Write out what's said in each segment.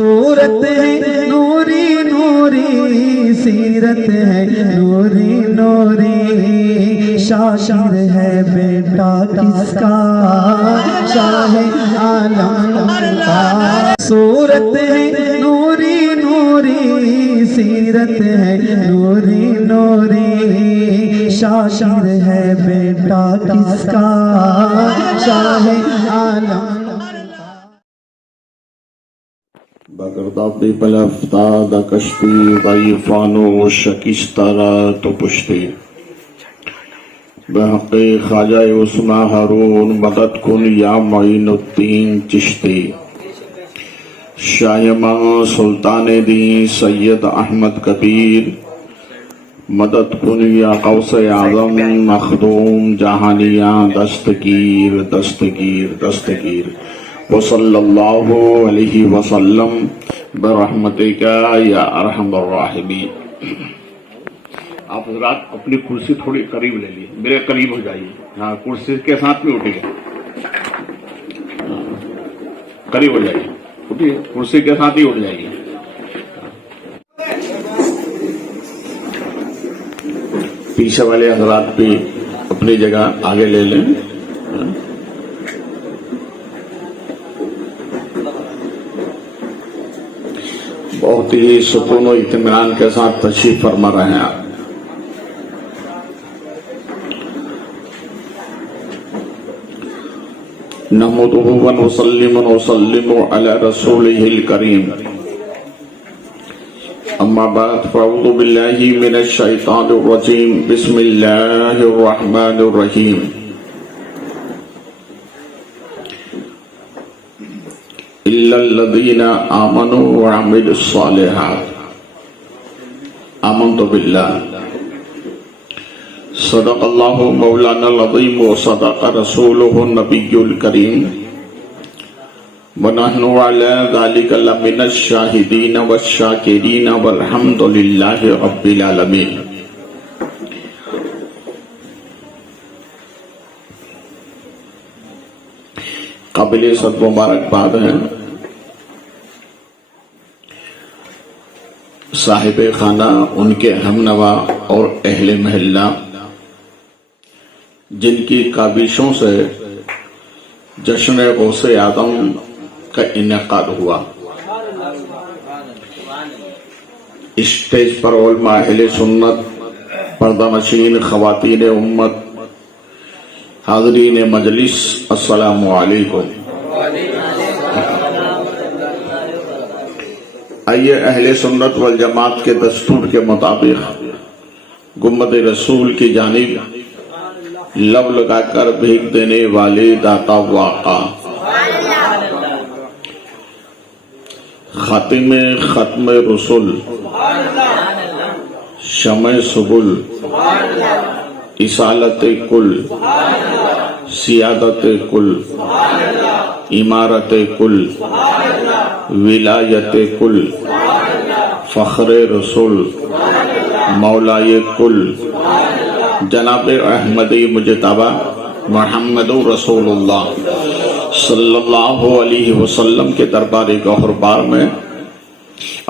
صورت ہے نوری نوری، سیرت ہے نوری نوری، شاعر ہے بیٹا کس کا، شاہ عالم کا۔ صورت ہے نوری نوری، سیرت ہے نوری نوری، شاعر ہے بیٹا کس کا، شاہ عالم۔ بگرداب بل افتاد کشتی، ضعیفانو شکستارا تو پشتی، بحق خواجہ عثمان ہارون مدد کن یا معین الدین چشتی، شاہ ماں سلطان دین سید احمد کبیر مدد کن یا غوث اعظم مخدوم جہانیاں دستگیر دستگیر دستگیر، وصلی اللہ علیہ وسلم برحمتک یا ارحم الراحمین۔ آپ حضرات اپنی کرسی تھوڑی قریب لے لیے، میرے قریب ہو جائیے، ہاں کرسی کے ساتھ میں اٹھیے، قریب ہو جائیے، اٹھیے کرسی کے ساتھ ہی اٹھ جائیے۔ پیچھے والے حضرات بھی اپنی جگہ آگے لے لیں۔ بہت ہی سکون و اطمینان کے ساتھ تشریف فرما رہے ہیں آپ۔ نحمدہ ونسلم علی رسولہ الکریم، اما بعد فاعوذ باللہ من الشیطان الرجیم، بسم اللہ الرحمن الرحیم۔ إِلَّا الَّذِينَ آمَنُوا وَعَمِلُوا الصَّالِحَاتِ آمنت باللہ، صدق اللہ مولانا العظیم وصدق رسولہ النبی الکریم، وَنَحْنُ عَلَى ذَلِكَ لَمِنَ الشَّاهِدِينَ وَالشَّاكِرِينَ وَالْحَمْدُ لِلَّهِ رَبِّ الْعَالَمِينَ۔ قابل صد مبارکباد ہیں صاحب خانہ، ان کے ہمنوا اور اہل محلہ، جن کی کاوشوں سے جشن غوث اعظم کا انعقاد ہوا۔ اسٹیج پر علماء اہل سنت، پردہ نشین خواتین امت، حاضرین مجلس، السلام علیکم۔ آئیے اہل سنت والجماعت کے دستور کے مطابق گنبد رسول کی جانب لب لگا کر بھیک دینے والے داتا واقع خاتم ختم رسول، شمع سبل، اصالت کل، سیادت کل، امارت کل، ولایت کل، فخر رسول، مولائے کل، جناب احمدی مجتبی محمد رسول اللہ صلی اللہ علیہ وسلم کے دربار گوہر بار میں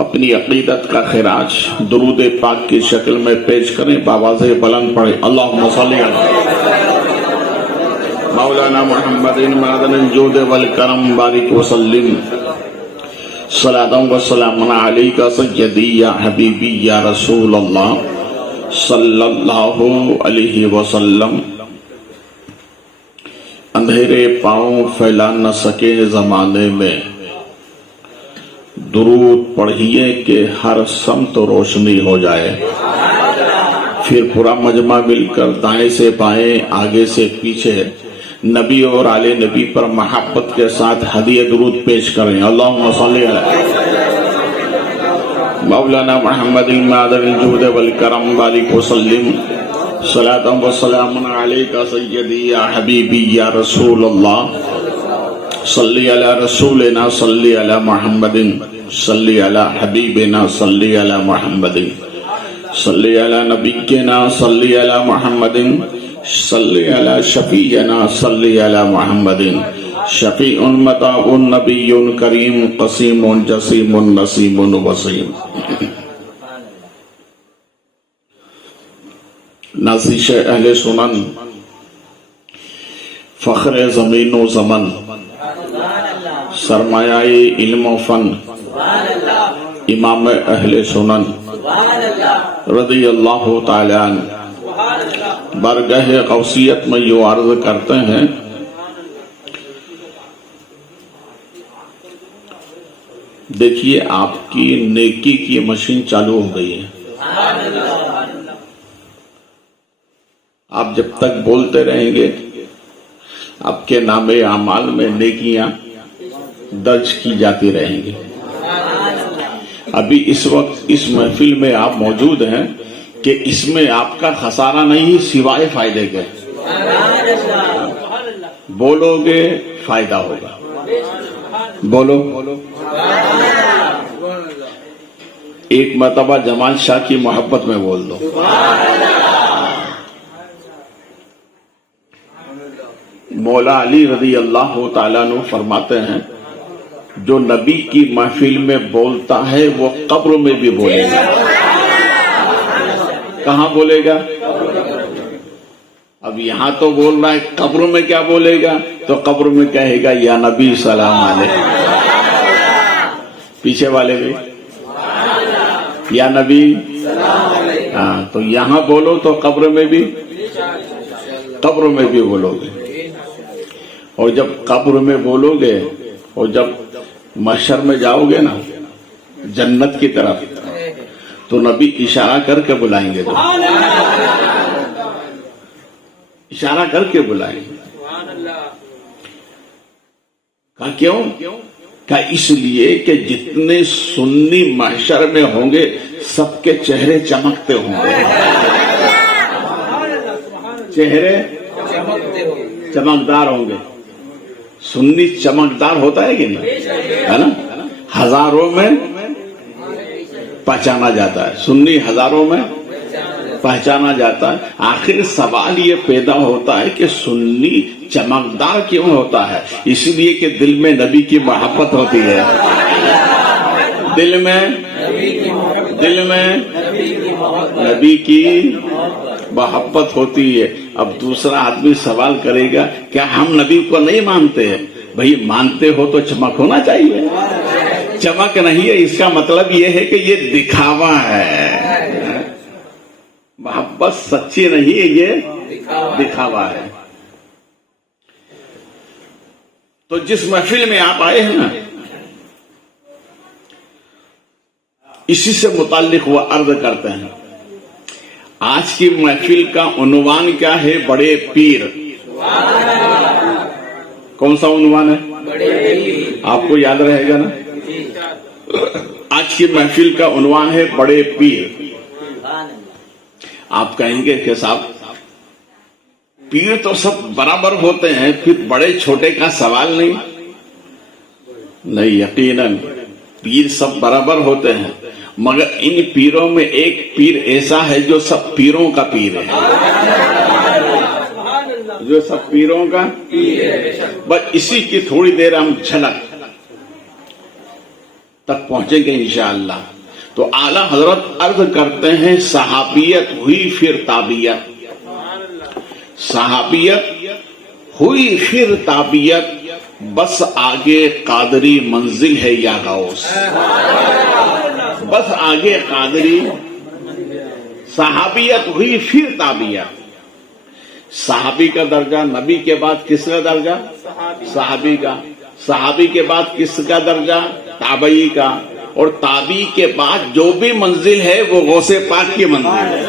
اپنی عقیدت کا خراج درود پاک کی شکل میں پیش کریں، بآواز بلند پڑھیں، اللہم صلی علی مولانا محمد معدن الجود والکرم بارک وسلم، صلاۃ و سلام علیک سیدی یا حبیبی یا رسول اللہ صلی اللہ علیہ وسلم۔ اندھیرے پاؤں پھیلا نہ سکے زمانے میں، درود پڑھیے کہ ہر سمت روشنی ہو جائے۔ پھر پورا مجمع مل کر دائیں سے بائیں، آگے سے پیچھے نبی اور آل نبی پر محبت کے ساتھ ہدیہ درود پیش کریں، اللہم صلی علی مولانا محمد المعدن الجود والکرم بارک وسلم، صلاۃ و سلام علیک سیدی یا حبیبی یا رسول اللہ، صلی علی رسولنا صلی علی محمد، صلی علی حبیبنا صلی علی محمد، صلی علی نبینا صلی علی محمد، صلی علی شفیعنا صلی علی محمد، شفیع مطاع نبی کریم قسیم جسیم نسیم وسیم نازش اہل سنن فخر زمین و زمن سرمایہ علم و فن امام اہل سنن رضی اللہ تعالی عنہ برگہ غوثیت میں یوں عرض کرتے ہیں دیکھیے آپ کی نیکی کی مشین چالو ہو گئی ہے. آپ جب تک بولتے رہیں گے آپ کے نام اعمال میں نیکیاں درج کی جاتی رہیں گی. ابھی اس وقت اس محفل میں آپ موجود ہیں کہ اس میں آپ کا خسارہ نہیں سوائے فائدے کے. بولو گے فائدہ ہوگا. بولو. ایک مرتبہ جمال شاہ کی محبت میں بول دو. مولا علی رضی اللہ تعالیٰ عنہ فرماتے ہیں جو نبی کی محفل میں بولتا ہے وہ قبر میں بھی بولے گا. کہاں بولے گا؟ اب یہاں تو بول رہا ہے قبر میں کیا بولے گا؟ تو قبر میں کہے گا یا نبی سلام علیہ. پیچھے والے بھی یا نبی. ہاں تو یہاں بولو تو قبر میں بھی بولو گے. اور جب قبر میں بولو گے اور جب محشر میں جاؤ گے نا جنت کی طرف تو نبی اشارہ کر کے بلائیں گے. اشارہ کر کے بلائیں گے. کہا کیوں؟ کہا اس لیے کہ جتنے سنی محشر میں ہوں گے سب کے چہرے چمکتے ہوں گے. چہرے چمکدار ہوں گے. سنی چمکدار ہوتا ہے کہ نہیں ہے نا؟ ہزاروں میں پہچانا جاتا ہے. سنی ہزاروں میں پہچانا جاتا ہے. آخر سوال یہ پیدا ہوتا ہے کہ سنی چمکدار کیوں ہوتا ہے؟ اس لیے کہ دل میں نبی کی محبت ہوتی ہے. دل میں نبی کی محبت ہوتی ہے. اب دوسرا آدمی سوال کرے گا کیا ہم نبی کو نہیں مانتے ہیں؟ بھئی مانتے ہو تو چمک ہونا چاہیے. چمک نہیں ہے اس کا مطلب یہ ہے کہ یہ دکھاوا ہے. محبت سچی نہیں ہے یہ دکھاوا ہے. تو جس محفل میں آپ آئے ہیں نا اسی سے متعلق وہ عرض کرتے ہیں. آج کی محفل کا عنوان کیا ہے؟ بڑے پیر. کون سا عنوان ہے؟ آپ کو یاد رہے گا نا. آج کی محفل کا عنوان ہے بڑے پیر. آپ کہیں گے کہ صاحب پیر تو سب برابر ہوتے ہیں پھر بڑے چھوٹے کا سوال نہیں. یقیناً پیر سب برابر ہوتے ہیں مگر ان پیروں میں ایک پیر ایسا ہے جو سب پیروں کا پیر ہے. جو سب پیروں کا بس اسی کی تھوڑی دیر ہم جھلک تک پہنچیں گے انشاءاللہ. تو اعلیٰ حضرت عرض کرتے ہیں صحابیت ہوئی پھر تابعیت. صحابیت ہوئی پھر تابعیت بس آگے قادری منزل ہے یا غوث. بس آگے قادری. صحابیت ہوئی پھر تابعیت. صحابی کا درجہ نبی کے بعد کس کا درجہ؟ صحابی کا. صحابی کے بعد کس کا درجہ؟ تابعی کا. اور تابعی کے بعد جو بھی منزل ہے وہ غوث پاک کی منزل ہے.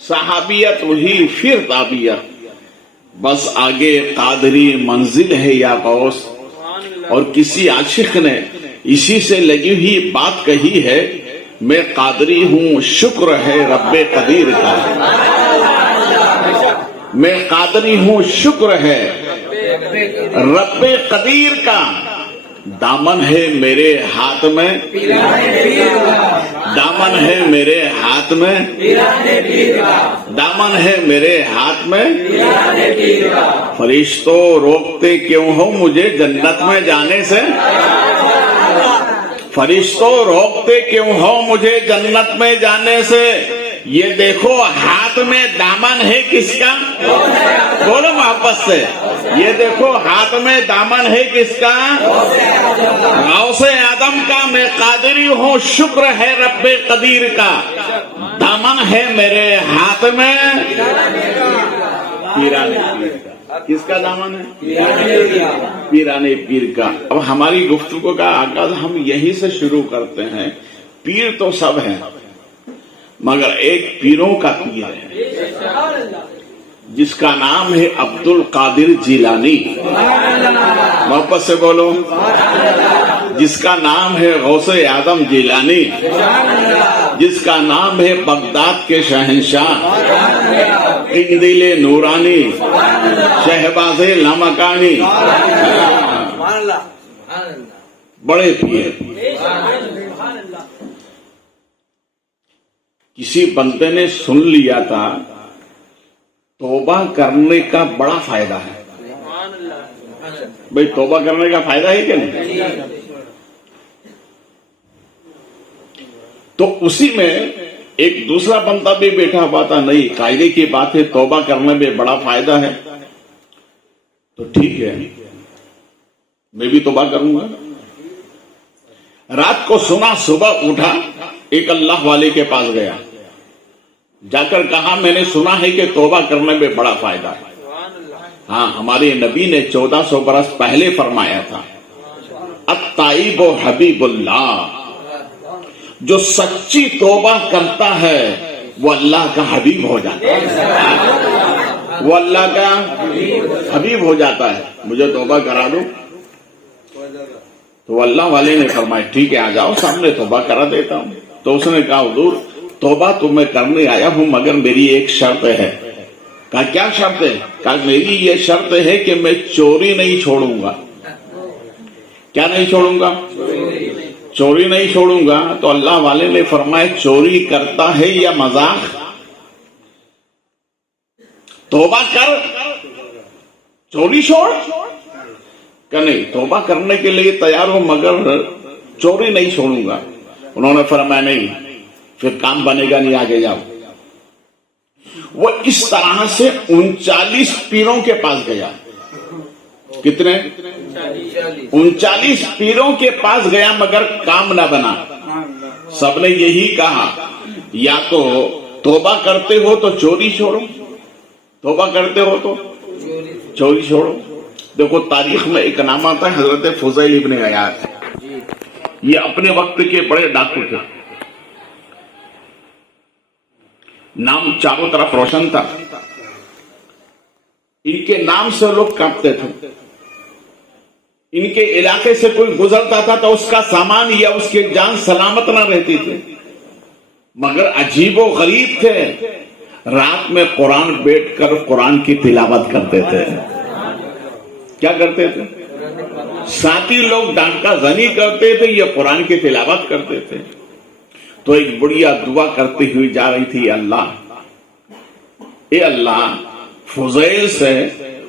صحابیت ہوئی پھر تابعیت بس آگے قادری منزل ہے یا غوث. اور کسی عاشق نے اسی سے لگی ہوئی بات کہی ہے میں قادری ہوں شکر ہے رب قدیر کا. میں قادری ہوں شکر ہے رب قدیر کا. دامن ہے میرے ہاتھ میں، دامن ہے میرے ہاتھ میں، دامن ہے میرے ہاتھ میں، فرشتوں روکتے کیوں ہو مجھے جنت میں جانے سے، فرشتوں روکتے کیوں ہو مجھے جنت میں جانے سے، یہ دیکھو ہاتھ میں دامن ہے کس کا، بولو محبت سے، یہ دیکھو ہاتھ میں دامن ہے کس کا، غوث آدم کا، میں قادری ہوں، شکر ہے رب قدیر کا، دامن ہے میرے ہاتھ میں، پیرانے پیر کا، کس کا دامن ہے، پیرانے پیر کا۔ اب ہماری گفتگو کا آغاز ہم یہی سے شروع کرتے ہیں، پیر تو سب ہیں مگر ایک پیروں کا پیر ہے جس کا نام ہے عبد القادر جیلانی، محبت سے بولو، جس کا نام ہے غوث اعظم جیلانی، جس کا نام ہے بغداد کے شہنشاہ، قندیل نورانی، شہباز لامکانی، بڑے پیر۔ کسی بندے نے سن لیا تھا توبہ کرنے کا بڑا فائدہ ہے، بھئی توبہ کرنے کا فائدہ ہے کہ نہیں؟ تو اسی میں ایک دوسرا بندہ بھی بیٹھا ہوا تھا، نہیں قاعدے کی بات ہے، توبہ کرنے میں بڑا فائدہ ہے، تو ٹھیک ہے میں بھی توبہ کروں گا۔ رات کو سنا، صبح اٹھا، ایک اللہ والے کے پاس گیا، جا کر کہا میں نے سنا ہے کہ توبہ کرنے میں بڑا فائدہ ہے۔ ہاں، ہمارے نبی نے 1400 برس پہلے فرمایا تھا، التائب حبیب اللہ، جو سچی توبہ کرتا ہے وہ اللہ کا حبیب ہو جاتا ہے، وہ اللہ کا حبیب ہو جاتا ہے۔ مجھے توبہ کرا دو، تو اللہ والے نے فرمایا ٹھیک ہے آ جاؤ سامنے، توبہ کرا دیتا ہوں۔ تو اس نے کہا حضور توبہ تو میں کرنے آیا ہوں مگر میری ایک شرط ہے۔ کہا کیا شرط ہے؟ کہا میری یہ شرط ہے کہ میں چوری نہیں چھوڑوں گا۔ کیا نہیں چھوڑوں گا؟ چوری نہیں چھوڑوں گا۔ تو اللہ والے نے فرمایا چوری کرتا ہے یا مذاق؟ توبہ کر، چوری چھوڑ؟ کہ نہیں توبہ کرنے کے لیے تیار ہوں مگر چوری نہیں چھوڑوں گا۔ انہوں نے فرمایا نہیں پھر کام بنے گا نہیں، آگے جاؤ۔ وہ اس طرح سے 39 پیروں کے پاس گیا۔ کتنے؟ 39 پیروں کے پاس گیا مگر کام نہ بنا۔ سب نے یہی کہا یا تو توبہ کرتے ہو تو چوری چھوڑو، توبہ کرتے ہو تو چوری چھوڑو۔ دیکھو تاریخ میں ایک نام آتا ہے حضرت فضیل ابن عیاض، یہ اپنے وقت کے بڑے ڈاکو تھے، نام چاروں طرف روشن تھا، ان کے نام سے لوگ کانپتے تھے۔ ان کے علاقے سے کوئی گزرتا تھا تو اس کا سامان یا اس کی جان سلامت نہ رہتی تھی، مگر عجیب و غریب تھے، رات میں قرآن بیٹھ کر قرآن کی تلاوت کرتے تھے۔ کیا کرتے تھے؟ ساتھی لوگ ڈانٹا زنی کرتے تھے، یہ قرآن کی تلاوت کرتے تھے۔ تو ایک بڑھیا دعا کرتی ہوئی جا رہی تھی، اللہ اے اللہ فضیل سے،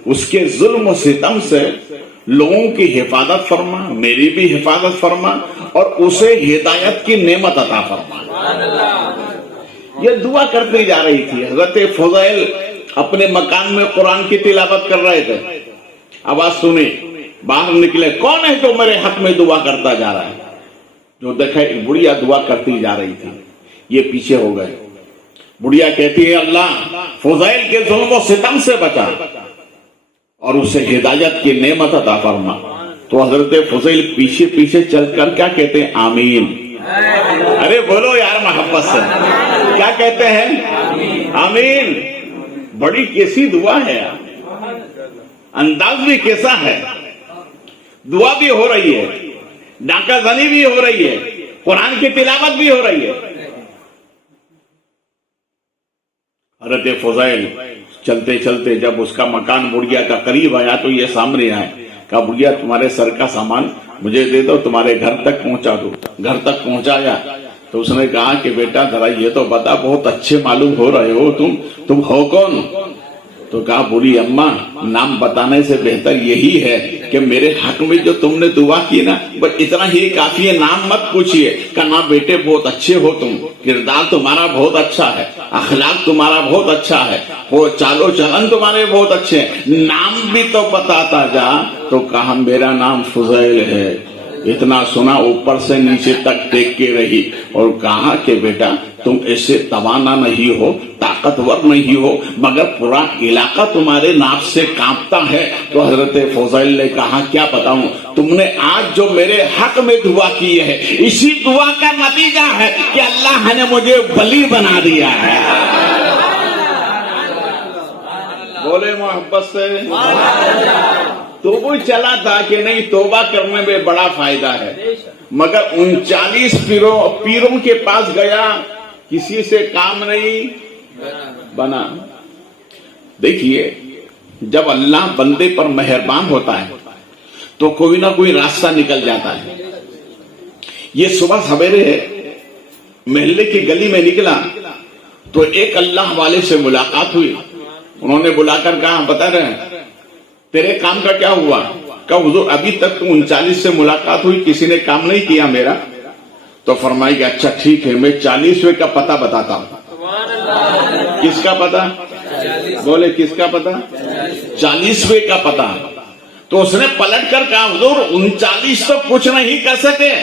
اس کے ظلم و ستم سے لوگوں کی حفاظت فرما، میری بھی حفاظت فرما، اور اسے ہدایت کی نعمت عطا فرما۔ یہ دعا کرتی جا رہی تھی۔ حضرت فضیل اپنے مکان میں قرآن کی تلاوت کر رہے تھے، آواز سنی، باہر نکلے، کون ہے جو میرے حق میں دعا کرتا جا رہا ہے؟ جو دیکھا ایک بڑھیا دعا کرتی جا رہی تھی، یہ پیچھے ہو گئے۔ بڑھیا کہتی ہے اللہ فضیل کے ظلم و ستم سے بچا اور اسے ہدایت کی نعمت عطا فرما۔ تو حضرت فضیل پیچھے پیچھے چل کر کیا کہتے ہیں؟ آمین۔ ارے بولو یار محبت سے، کیا کہتے ہیں؟ آمین۔ بڑی کیسی دعا ہے، انداز بھی کیسا ہے، دعا بھی ہو رہی ہے، ڈاکہ زنی بھی ہو رہی ہے، قرآن کی تلاوت بھی ہو رہی ہے۔ حضرت فضیل چلتے چلتے جب اس کا مکان بڑھیا کا قریب آیا تو یہ سامنے آئے، کہا بڑھیا تمہارے سر کا سامان مجھے دے دو تمہارے گھر تک پہنچا دو. گھر تک پہنچایا تو اس نے کہا کہ بیٹا ذرا یہ تو بتا, بہت اچھے معلوم ہو رہے ہو تم ہو کون؟ تو کہا بولی اماں نام بتانے سے بہتر یہی ہے کہ میرے حق میں جو تم نے دعا کی نا بس اتنا ہی کافی ہے, نام مت پوچھیے. کہا بیٹے بہت اچھے ہو تم, کردار تمہارا بہت اچھا ہے, اخلاق تمہارا بہت اچھا ہے, وہ چالو چلن تمہارے بہت اچھے ہیں, نام بھی تو بتاتا جا. تو کہا میرا نام فضیل ہے. اتنا سنا اوپر سے نیچے تک دیکھ کے رہی اور کہا کہ بیٹا تم ایسے توانا نہیں ہو, طاقتور نہیں ہو, مگر پورا علاقہ تمہارے نام سے کانپتا ہے. تو حضرت فضیل نے کہا کیا بتاؤں, تم نے آج جو میرے حق میں دعا کی ہے اسی دعا کا نتیجہ ہے کہ اللہ نے مجھے ولی بنا دیا ہے. بولے محبت سے. تو وہ چلا تھا کہ نہیں توبہ کرنے میں بڑا فائدہ ہے, مگر 39 پیروں کے پاس گیا, کسی سے کام نہیں بنا. دیکھیے جب اللہ بندے پر مہربان ہوتا ہے تو کوئی نہ کوئی راستہ نکل جاتا ہے. یہ صبح سویرے محلے کی گلی میں نکلا تو ایک اللہ والے سے ملاقات ہوئی. انہوں نے بلا کر کہا بتا رہے تیرے کام کا کیا ہوا؟ کہا حضور ابھی تک تو 39 سے ملاقات ہوئی, کسی نے کام نہیں کیا میرا. تو فرمائی کہ اچھا ٹھیک ہے میں 40ویں کا پتہ بتاتا ہوں. کس کا پتہ؟ بولے کس کا پتہ؟ 40ویں کا پتہ. تو اس نے پلٹ کر کہا حضور 39 تو کچھ نہیں کر سکے.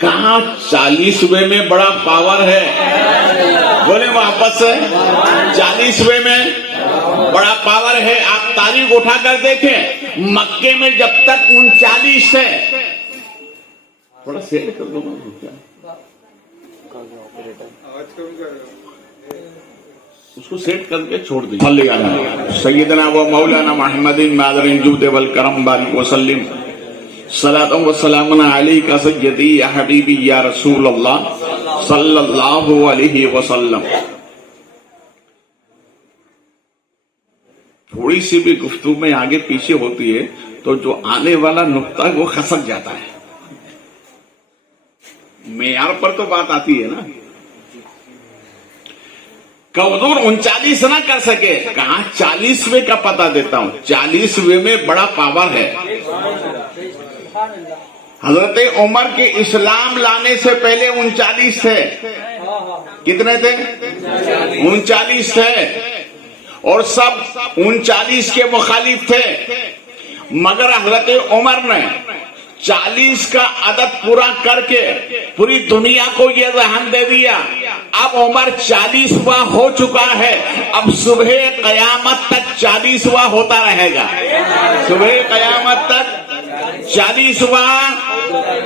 کہاں 40ویں میں بڑا پاور ہے. بولے واپس سے 40ویں میں بڑا پاور ہے. آپ تاریخ اٹھا کر دیکھیں, مکے میں جب تک 39 ہے, تھوڑا سیٹ کر دو اس کو سیٹ کر کے چھوڑ دیجیے. سیدنا و مولانا محمد مادر جود والکرم بارک وسلم صلاۃ و سلام علیک سیدی یا حبیبی یا رسول اللہ صلی اللہ علیہ وسلم. تھوڑی سی بھی گفتگو میں آگے پیچھے ہوتی ہے تو جو آنے والا نقطہ وہ خسک جاتا ہے. معیار پر تو بات آتی ہے نا. کہ حضور 39 نہ کر سکے, کہاں 40ویں کا پتہ دیتا ہوں. 40ویں میں بڑا پاور ہے. حضرت عمر کے اسلام لانے سے پہلے 39 تھے. کتنے تھے؟ 39 تھے اور سب 39 کے مخالف تھے. مگر حضرت عمر نے 40 کا عدد پورا کر کے پوری دنیا کو یہ ذہن دے دیا اب عمر 40واں ہو چکا ہے, اب صبح قیامت تک 40واں ہوتا رہے گا. صبح قیامت تک 40واں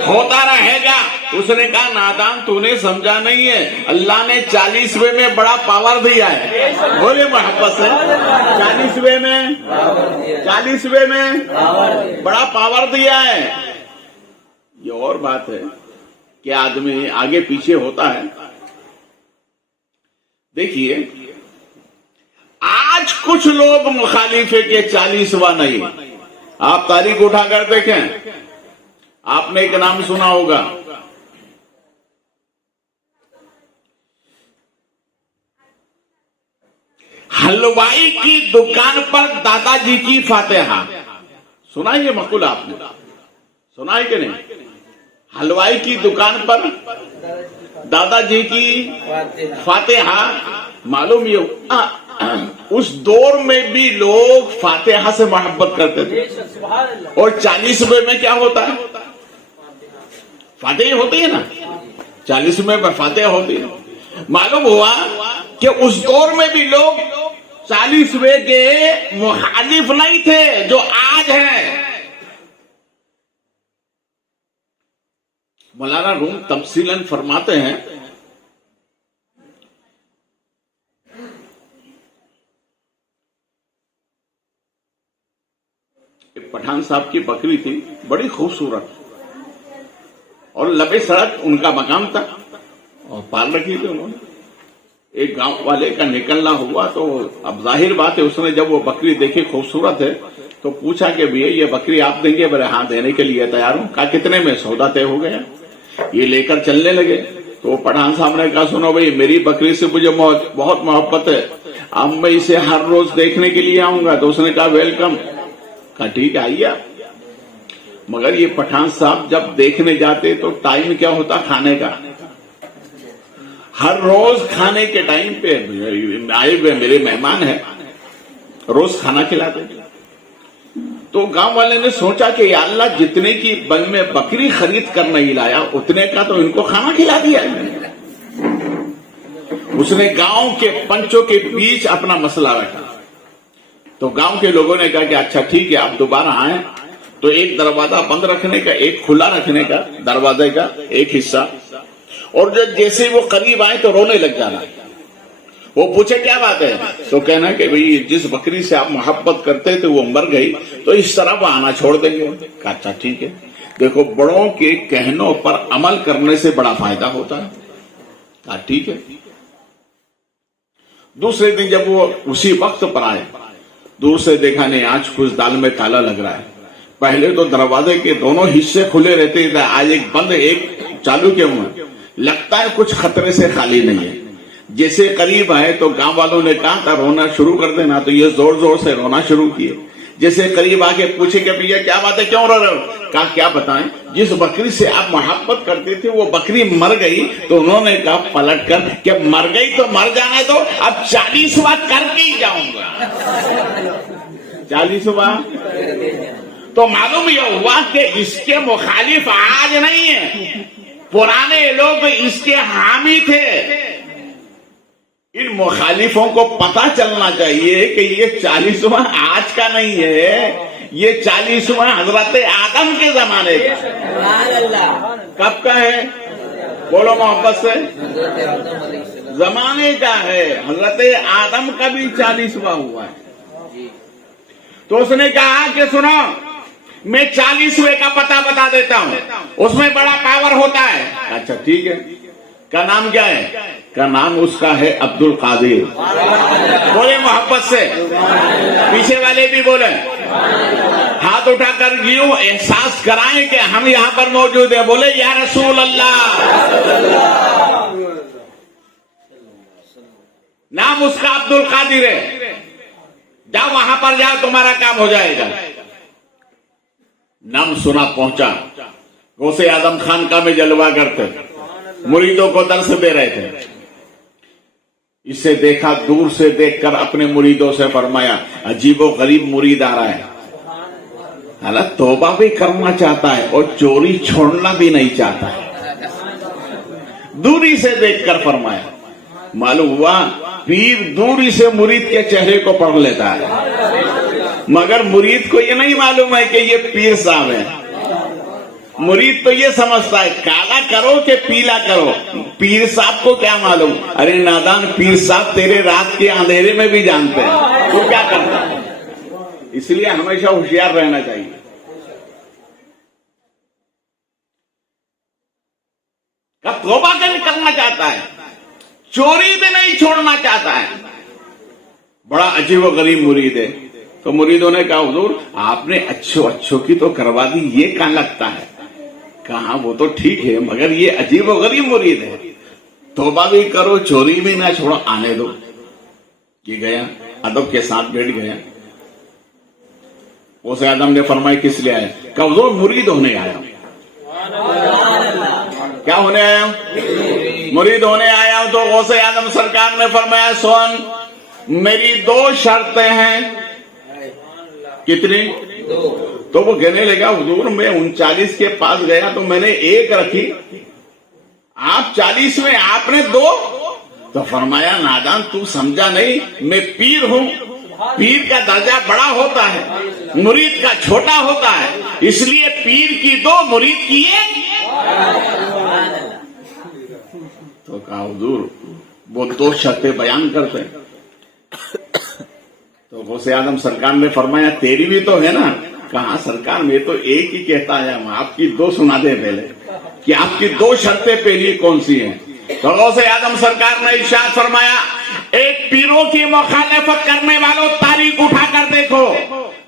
ہوتا رہے گا. اس نے کہا نادان تو نے سمجھا نہیں ہے, اللہ نے 40ویں میں بڑا پاور دیا ہے. بولے محبت سے 40ویں میں بڑا پاور دیا ہے. یہ اور بات ہے کہ آدمی آگے پیچھے ہوتا ہے. دیکھیے آج کچھ لوگ مخالف ہے کہ 40واں نہیں. آپ تاریخ اٹھا کر دیکھیں, آپ نے ایک نام سنا ہوگا, حلوائی کی دکان پر دادا جی کی فاتحہ. سنا یہ مقولہ آپ نے سنا ہے کہ نہیں؟ حلوائی کی دکان پر دادا جی کی فاتحہ. معلوم یہ اس دور میں بھی لوگ فاتحہ سے محبت کرتے تھے. اور 40ویں میں کیا ہوتا ہے؟ فاتحہ ہوتی ہے نا, 40ویں میں فاتحہ ہوتی ہے. معلوم ہوا کہ اس دور میں بھی لوگ 40ویں کے مخالف نہیں تھے جو آج ہیں. مولانا روم تفصیلاً فرماتے ہیں پٹھان صاحب کی بکری تھی بڑی خوبصورت اور لبے سڑک ان کا مقام تھا اور پال رکھی تھی انہوں نے. ایک گاؤں والے کا نکلنا ہوا تو اب ظاہر بات ہے اس نے جب وہ بکری دیکھی خوبصورت ہے تو پوچھا کہ بھیا یہ بکری آپ دیں گے؟ بولے ہاں دینے کے لیے تیار ہوں. کہا کتنے میں؟ سودا طے ہو گیا. یہ لے کر چلنے لگے. تو پٹھان صاحب نے کہا سنو بھائی میری بکری سے مجھے بہت محبت ہے, اب میں اسے ہر روز دیکھنے کے لیے آؤں گا. تو اس نے کہا ویلکم. کہا ٹھیک ہے آئیے آپ. مگر یہ پٹھان صاحب جب دیکھنے جاتے تو ٹائم کیا ہوتا کھانے کا, ہر روز کھانے کے ٹائم پہ آئے ہوئے میرے مہمان ہیں, روز کھانا کھلاتے. تو گاؤں والے نے سوچا کہ یا اللہ جتنے کی میں بکری خرید کر نہیں لایا اتنے کا تو ان کو کھانا کھلا دیا. اس نے گاؤں کے پنچوں کے بیچ اپنا مسئلہ رکھا. تو گاؤں کے لوگوں نے کہا کہ اچھا ٹھیک ہے آپ دوبارہ آئیں. تو ایک دروازہ بند رکھنے کا, ایک کھلا رکھنے کا, دروازے کا ایک حصہ, اور جیسے وہ قریب آئے تو رونے لگ جانا. وہ پوچھے کیا بات ہے؟ تو کہنا کہ بھئی جس بکری سے آپ محبت کرتے تھے وہ مر گئی تو اس طرح وہ آنا چھوڑ دیں گے. کہا اچھا ٹھیک ہے. دیکھو بڑوں کے کہنوں پر عمل کرنے سے بڑا فائدہ ہوتا ہے. کہا ٹھیک ہے. دوسرے دن جب وہ اسی وقت پر آئے, دور سے دیکھا نہیں آج کچھ دال میں کالا لگ رہا ہے. پہلے تو دروازے کے دونوں حصے کھلے رہتے تھے, آج ایک بند ایک چالو کیوں ہے, لگتا ہے کچھ خطرے سے خالی نہیں ہے. جیسے قریب آئے تو گاؤں والوں نے کہا تھا رونا شروع کر دینا, تو یہ زور زور سے رونا شروع کیے. جیسے قریب آ کے پوچھے کہ بھیا کیا بات ہے کیوں رو رہے ہو؟ کہا کیا بتائیں, جس بکری سے آپ محبت کرتے تھے وہ بکری مر گئی. تو انہوں نے کہا پلٹ کر کہ مر گئی تو مر جانا, تو اب 40واں کر کے ہی جاؤں گا. 40واں. تو معلوم یہ ہوا کہ اس کے مخالف آج نہیں ہے, پرانے لوگ اس کے حامی تھے. ان مخالفوں کو پتا چلنا چاہیے کہ یہ 40واں آج کا نہیں ہے, یہ 40واں حضرت آدم کے زمانے کا. کب کا ہے؟ بولو محبت سے. زمانے کا ہے. حضرت آدم کا بھی 40واں ہوا ہے. تو اس نے کہا کہ سنو میں 40ویں کا پتہ بتا دیتا ہوں, اس میں بڑا پاور ہوتا ہے. اچھا ٹھیک ہے. کا نام کیا ہے؟ کا نام اس کا ہے عبد القادر. بولے محبت سے. پیچھے والے بھی بولے, ہاتھ اٹھا کر یوں احساس کرائیں کہ ہم یہاں پر موجود ہیں. بولے یا رسول اللہ. نام اس کا عبد القادر ہے. جاؤ وہاں پر جاؤ تمہارا کام ہو جائے گا. نام سنا پہنچا. غوث اعظم خانقاہ میں جلوہ کرتے, مریدوں کو درس دے رہے تھے. اسے دیکھا, دور سے دیکھ کر اپنے مریدوں سے فرمایا عجیب و غریب مرید آ رہا ہے, حالت توبہ بھی کرنا چاہتا ہے اور چوری چھوڑنا بھی نہیں چاہتا ہے. دوری سے دیکھ کر فرمایا. معلوم ہوا پیر دوری سے مرید کے چہرے کو پڑھ لیتا ہے, مگر مرید کو یہ نہیں معلوم ہے کہ یہ پیر صاحب ہے. مرید تو یہ سمجھتا ہے کالا کرو کہ پیلا کرو, پیر صاحب کو کیا معلوم. ارے نادان, پیر صاحب تیرے رات کے اندھیرے میں بھی جانتے ہیں تو کیا کرتا ہے. اس لیے ہمیشہ ہوشیار رہنا چاہیے. توبہ بھی کرنا چاہتا ہے, چوری بھی نہیں چھوڑنا چاہتا ہے. بڑا عجیب و غریب مرید ہے. تو مریدوں نے کہا حضور آپ نے اچھوں کی تو کروا دی, یہ کہاں لگتا ہے. کہا وہ تو ٹھیک ہے مگر یہ عجیب و غریب مرید ہے, توبہ بھی کرو چوری بھی نہ چھوڑو, آنے دو. یہ گیا ادب کے ساتھ بیٹھ گیا. غوث اعظم نے فرمایا کس لیے آئے؟ کہ حضور مرید ہونے آیا. کیا ہونے آیا؟ مرید ہونے آیا. تو غوث اعظم سرکار نے فرمایا سن میری 2 شرطیں ہیں. کتنی؟ تو وہ کہنے لگا حضور میں 39 کے پاس گیا تو میں نے 1 رکھی, آپ 40 میں آپ نے 2. تو فرمایا نادان تو سمجھا نہیں, میں پیر ہوں. پیر کا درجہ بڑا ہوتا ہے, مرید کا چھوٹا ہوتا ہے, اس لیے پیر کی 2 مرید کی 1. تو کہا حضور وہ 2 شرطیں بیان کرتے ہیں. تو غوث اعظم سرکار نے فرمایا تیری بھی تو ہے نا. کہاں سرکار میں تو 1 ہی کہتا ہے, آپ کی 2 سنا دیں پہلے کہ آپ کی 2 شرطیں پہلی کون سی ہیں. تو غوث اعظم سرکار نے ارشاد فرمایا ایک پیروں کی مخالفت کرنے والوں تاریخ اٹھا کر دیکھو,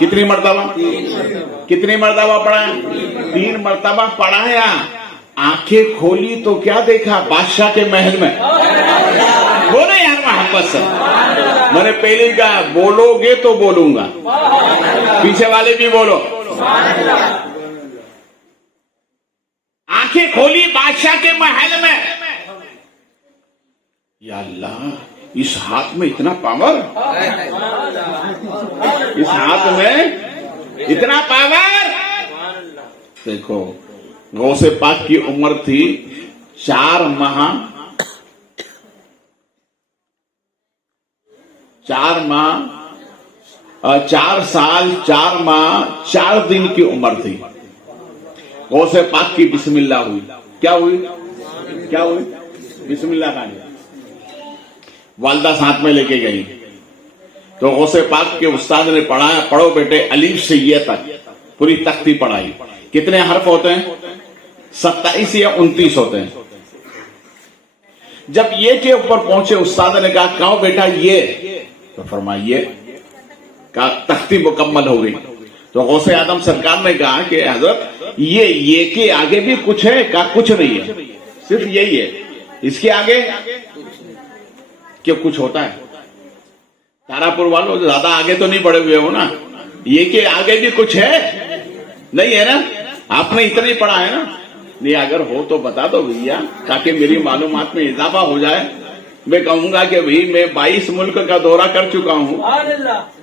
کتنی مرتبہ؟ کتنی مرتبہ پڑھایا؟ 3 مرتبہ پڑھایا. آنکھیں کھولی تو کیا دیکھا؟ بادشاہ کے محل میں. بولے یار محبت سے. میں نے پہلے کہا بولو گے تو بولوں گا, پیچھے والے بھی بولو. آنکھیں کھولی بادشاہ کے محل میں. یا اللہ, اس ہاتھ میں اتنا پاور, اس ہاتھ میں اتنا پاور. دیکھو غوث پاک کی عمر تھی 4 ماہ 4 سال 4 ماہ 4 دن کی عمر تھی. غوث پاک کی بسم اللہ ہوئی. کیا ہوئی؟ کیا ہوئی؟ بسم اللہ کا. والدہ ساتھ میں لے کے گئی تو غوث پاک کے استاد نے پڑھایا, پڑھو بیٹے الف سے یہ تک پوری تختی پڑھائی. کتنے حرف ہوتے ہیں؟ 27 یا 29 ہوتے ہیں. جب یہ کے اوپر پہنچے استاد نے کہا کہو بیٹا یہ, تو فرمائیے کہا تختی مکمل ہو گئی. تو غوث اعظم سرکار نے کہا کہ حضرت یہ کے آگے بھی کچھ ہے؟ کہا کچھ نہیں ہے, صرف یہی ہے. اس کے آگے کیا کچھ ہوتا ہے؟ تارا پور والوں زیادہ آگے تو نہیں بڑھے ہوئے ہو نا, یہ کہ آگے بھی کچھ ہے؟ نہیں ہے نا, آپ نے اتنا ہی پڑھا ہے نا. نہیں اگر ہو تو بتا دو بھیا, تاکہ میری معلومات میں اضافہ ہو جائے. میں کہوں گا کہ بھئی میں 22 ملک کا دورہ کر چکا ہوں.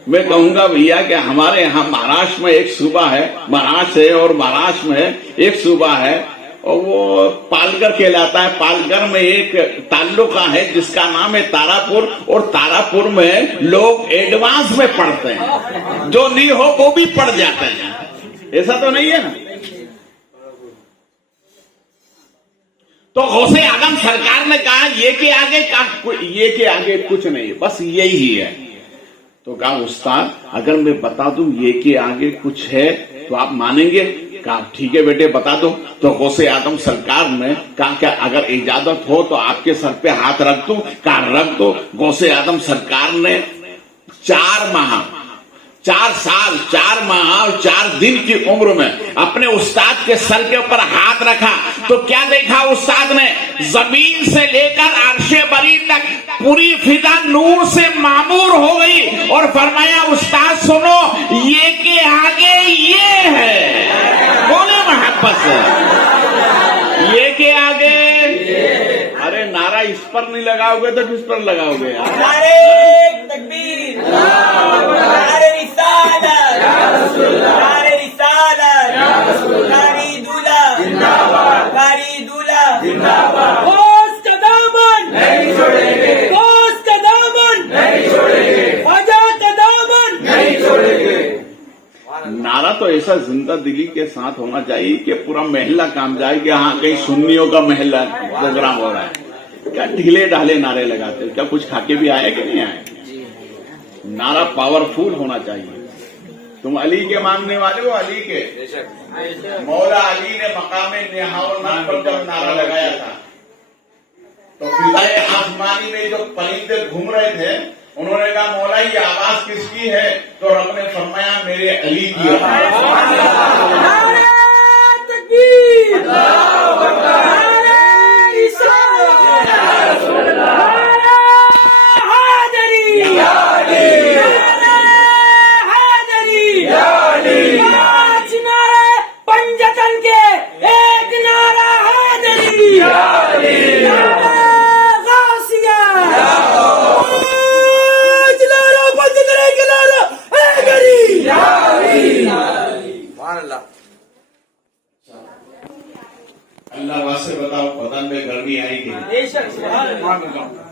میں کہوں گا بھیا کہ ہمارے یہاں مہاراشٹر میں ایک صوبہ ہے, مہاراشٹر ہے, اور مہاراشٹر میں ایک صوبہ ہے اور وہ پالگر کہلاتا ہے. پالگر میں ایک تعلقہ ہے جس کا نام ہے تاراپور, اور تاراپور میں لوگ ایڈوانس میں پڑھتے ہیں, جو نہیں ہو وہ بھی پڑھ جاتے ہیں. ایسا تو نہیں ہے نا. تو غوث اعظم سرکار نے کہا یہ کے آگے کچھ نہیں, بس یہی ہے. تو کہا استاد اگر میں بتا دوں یہ کے آگے کچھ ہے تو آپ مانیں گے؟ کہا ٹھیک ہے بیٹے بتا دو. تو غوث اعظم سرکار نے کہا کہ اگر اجازت ہو تو آپ کے سر پہ ہاتھ رکھ دوں. کہا رکھ دو. غوث اعظم سرکار نے 4 ماہ 4 سال 4 ماہ اور 4 دن کی عمر میں اپنے استاد کے سر کے اوپر ہاتھ رکھا تو کیا دیکھا استاد نے؟ زمین سے لے کر عرش بری تک پوری فضا نور سے معمور ہو گئی, اور فرمایا استاد سنو یہ کے آگے یہ ہے. بولے محبت سے, یہ کے آگے. ارے نعرہ اس پر نہیں لگاؤ گے تو کس پر لگاؤ گے؟ نعرہ تکبیر, نعرہ رسالت, نعرہ رسالت, کاری دولا, کاری دولا. دوست کا دامن نہیں چھوڑیں گے, دوست کا دامن نہیں چھوڑیں گے, خواجہ کا دامن نہیں چھوڑیں گے. نعرہ تو ایسا زندہ دلی کے ساتھ ہونا چاہیے کہ پورا محلہ کام جائے کہ ہاں کہیں سنیوں کا محلہ پروگرام ہو رہا ہے. کیا ڈھیلے ڈھالے نعرے لگاتے ہو؟ کیا کچھ کھا کے بھی آئے کہ نہیں آئے؟ نعرہ پاورفل ہونا چاہیے. تم علی کے ماننے والے ہو, علی کے. مولا علی نے مقام نہاون پر جب نعرہ لگایا تھا تو فضائے آسمانی میں جو پرندے گھوم رہے تھے انہوں نے کہا مولا یہ آواز کس کی ہے؟ تو رب نے فرمایا میرے علی کی آواز. نعرہ تکبیر, نعرہ رسالت, نعرہ حیدری, نعرہ حیدری. 5 نعرے پنجتن کے, ایک نعرہ حیدری, نعرہ غوثیہ. 5 نعرہ پنجتن کے نعرہ حیدری. اللہ واسطے بتاؤ بدن میں گرمی آئی گی